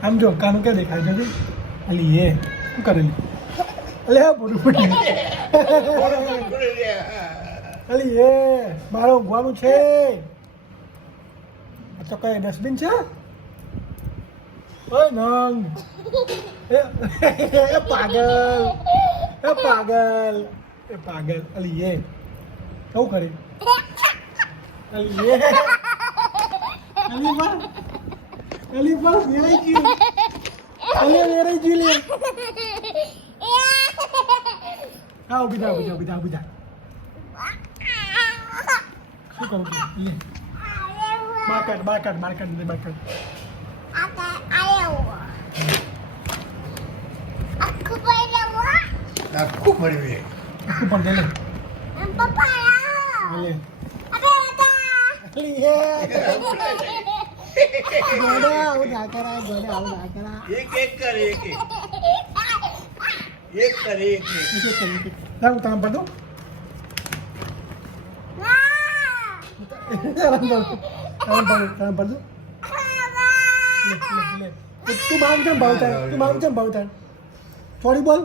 આમ જો કાનું કે દેખાય છે અલી એ શું કરેલી અલે બોલું પડી અલી એ મારો ઊંઘવાનું છે આ તો કઈ ડસ્ટબિન છે ઓય નંગ એ પાગલ અલી એ શું કરે અલી એ અલી બસ મેરાઈ ગઈ અલી મેરાઈ ગઈ લે આવ બીજા શું કરું લે માર્કેટ આખું ભરવી આખું પણ દે લે લે અલી એ ગોડા આવું ના કરા એક કરે લાવ તામ પડો તામ પડો તું મારું કેમ ભાવતા થોડી બોલ